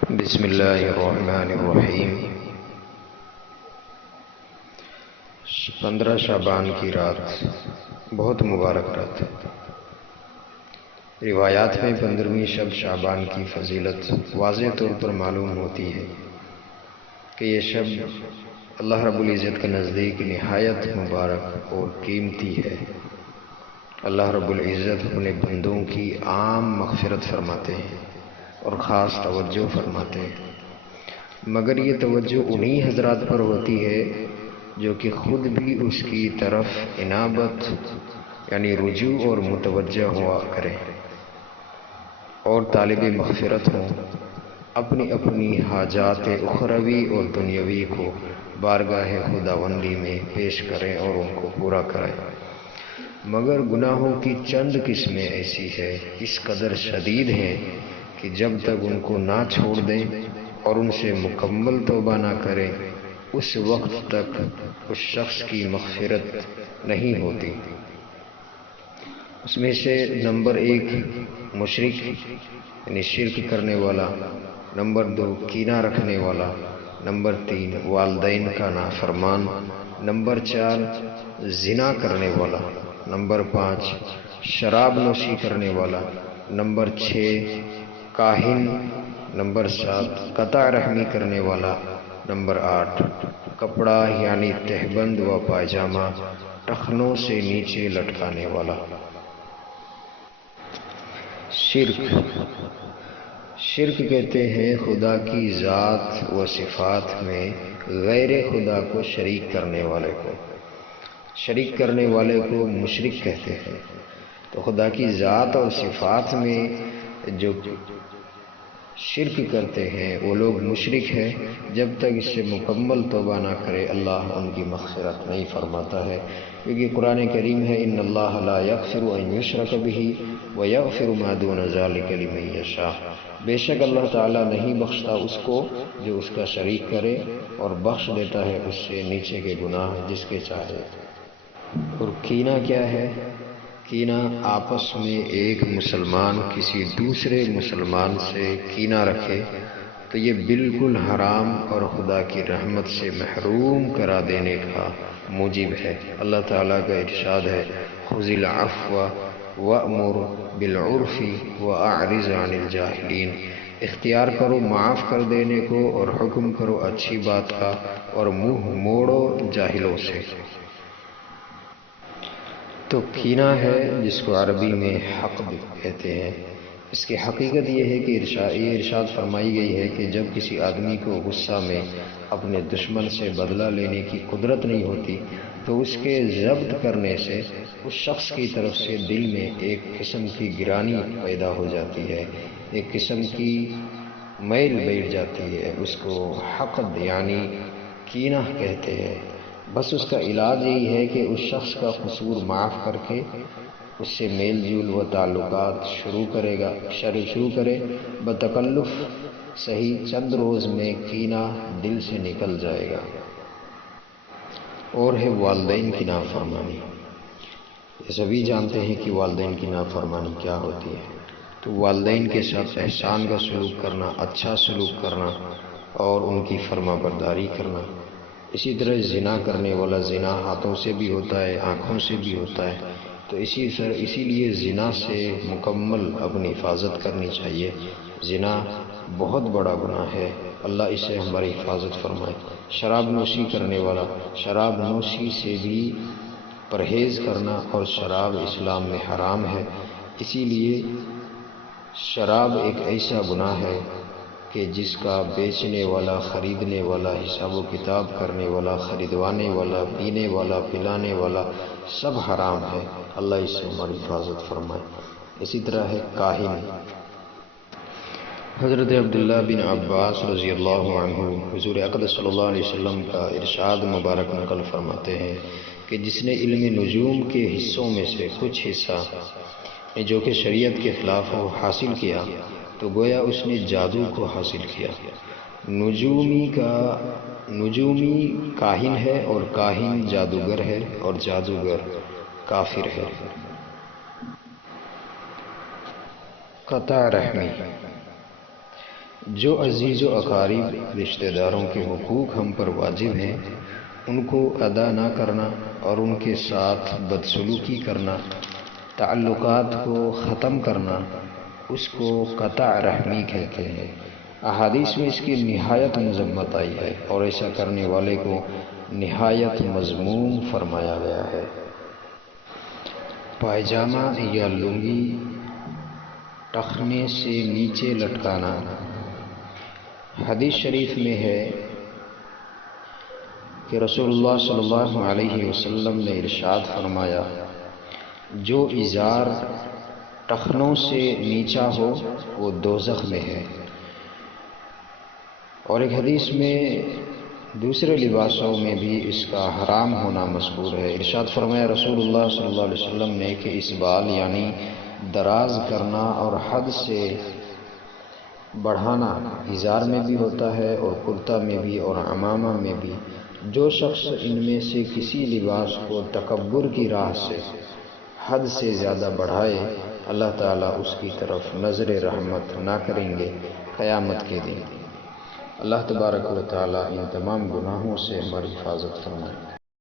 بسم اللہ الرحمن الرحیم۔ 15 شعبان کی رات بہت مبارک رات ہے۔ روایات میں 15ویں شب شعبان کی فضیلت واضح طور پر معلوم ہوتی ہے کہ یہ شب اللہ رب العزت کے نزدیک نہایت مبارک اور قیمتی ہے۔ اللہ رب العزت اپنے بندوں کی عام مغفرت فرماتے ہیں اور خاص توجہ فرماتے ہیں، مگر یہ توجہ انہی حضرات پر ہوتی ہے جو کہ خود بھی اس کی طرف انابت یعنی رجوع اور متوجہ ہوا کریں، اور طالب مغفرت ہوں، اپنی اپنی حاجات اخروی اور دنیاوی کو بارگاہ خداوندی میں پیش کریں اور ان کو پورا کریں۔ مگر گناہوں کی چند قسمیں ایسی ہے، اس قدر شدید ہیں کہ جب تک ان کو نہ چھوڑ دیں اور ان سے مکمل توبہ نہ کریں، اس وقت تک اس شخص کی مغفرت نہیں ہوتی۔ اس میں سے نمبر 1 مشرک یعنی شرک کرنے والا، نمبر 2 کینہ رکھنے والا، نمبر 3 والدین کا نافرمان، نمبر 4 زنا کرنے والا، نمبر 5 شراب نوشی کرنے والا، نمبر 6 کاہن، نمبر 7 قطع رحمی کرنے والا، نمبر 8 کپڑا یعنی تہبند و پائجامہ ٹخنوں سے نیچے لٹکانے والا۔ شرک کہتے ہیں خدا کی ذات و صفات میں غیر خدا کو شریک کرنے والے کو۔ شریک کرنے والے کو مشرک کہتے ہیں۔ تو خدا کی ذات اور صفات میں جو شرک کرتے ہیں وہ لوگ مشرک ہیں۔ جب تک اس سے مکمل توبہ نہ کرے اللہ ان کی مغفرت نہیں فرماتا ہے، کیونکہ قرآن کریم ہے ان اللہ لا یغفر ان یشرک بہ ویغفر ما دون ذلک لمن یشاء۔ بے شک اللہ تعالیٰ نہیں بخشتا اس کو جو اس کا شریک کرے، اور بخش دیتا ہے اس سے نیچے کے گناہ جس کے چاہے۔ اور کینہ کیا ہے؟ کینہ آپس میں ایک مسلمان کسی دوسرے مسلمان سے کینہ رکھے تو یہ بالکل حرام اور خدا کی رحمت سے محروم کرا دینے کا موجب ہے۔ اللہ تعالیٰ کا ارشاد ہے خذ العفو وأمر بالعرف وأعرض عن الجاہلین۔ اختیار کرو معاف کر دینے کو اور حکم کرو اچھی بات کا اور منہ موڑو جاہلوں سے۔ تو کینہ ہے جس کو عربی میں حقد کہتے ہیں۔ اس کی حقیقت یہ ہے کہ یہ ارشاد فرمائی گئی ہے کہ جب کسی آدمی کو غصہ میں اپنے دشمن سے بدلہ لینے کی قدرت نہیں ہوتی تو اس کے ضبط کرنے سے اس شخص کی طرف سے دل میں ایک قسم کی گرانی پیدا ہو جاتی ہے، ایک قسم کی میل بیٹھ جاتی ہے۔ اس کو حقد یعنی کینہ کہتے ہیں۔ بس اس کا علاج یہی ہے کہ اس شخص کا قصور معاف کر کے اس سے میل جول و تعلقات شروع کرے بتکلف صحیح، چند روز میں کینہ دل سے نکل جائے گا۔ اور ہے والدین کی نافرمانی۔ یہ سبھی جانتے ہیں کہ والدین کی نافرمانی کیا ہوتی ہے۔ تو والدین کے ساتھ احسان کا سلوک کرنا، اچھا سلوک کرنا اور ان کی فرما برداری کرنا۔ اسی طرح زنا کرنے والا زنا ہاتھوں سے بھی ہوتا ہے، آنکھوں سے بھی ہوتا ہے، تو اسی لیے زنا سے مکمل اپنی حفاظت کرنی چاہیے۔ زنا بہت بڑا گناہ ہے، اللہ اس سے ہماری حفاظت فرمائے۔ شراب نوشی کرنے والا، شراب نوشی سے بھی پرہیز کرنا، اور شراب اسلام میں حرام ہے۔ اسی لیے شراب ایک ایسا گناہ ہے کہ جس کا بیچنے والا، خریدنے والا، حساب و کتاب کرنے والا، خریدوانے والا، پینے والا، پلانے والا سب حرام ہے۔ اللہ اس سے ہماری حفاظت فرمائے۔ اسی طرح ہے کاہن۔ حضرت عبداللہ بن عباس رضی اللہ عنہ حضور اقدس صلی اللہ علیہ وسلم کا ارشاد مبارک نقل فرماتے ہیں کہ جس نے علم نجوم کے حصوں میں سے کچھ حصہ جو کہ شریعت کے خلاف ہو حاصل کیا تو گویا اس نے جادو کو حاصل کیا۔ نجومی کاہن ہے اور کاہن جادوگر ہے اور جادوگر کافر ہے۔ قطع رحمی جو عزیز و اقارب رشتہ داروں کے حقوق ہم پر واجب ہیں ان کو ادا نہ کرنا اور ان کے ساتھ بدسلوکی کرنا، تعلقات کو ختم کرنا، اس کو قطع رحمی کہتے ہیں۔ احادیث میں اس کی نہایت مذمت آئی ہے اور ایسا کرنے والے کو نہایت مذموم فرمایا گیا ہے۔ پائجامہ یا لنگی ٹخنے سے نیچے لٹکانا۔ حدیث شریف میں ہے کہ رسول اللہ صلی اللہ علیہ وسلم نے ارشاد فرمایا، جو ازار ٹخنوں سے نیچا ہو وہ دوزخ میں ہے۔ اور ایک حدیث میں دوسرے لباسوں میں بھی اس کا حرام ہونا مذکور ہے۔ ارشاد فرمایا رسول اللہ صلی اللہ علیہ وسلم نے کہ اسبال یعنی دراز کرنا اور حد سے بڑھانا ازار میں بھی ہوتا ہے اور کرتا میں بھی اور عمامہ میں بھی۔ جو شخص ان میں سے کسی لباس کو تکبر کی راہ سے حد سے زیادہ بڑھائے، اللہ تعالیٰ اس کی طرف نظر رحمت نہ کریں گے قیامت کے دن۔ اللہ تبارک و تعالیٰ ان تمام گناہوں سے ہماری حفاظت فرمائے۔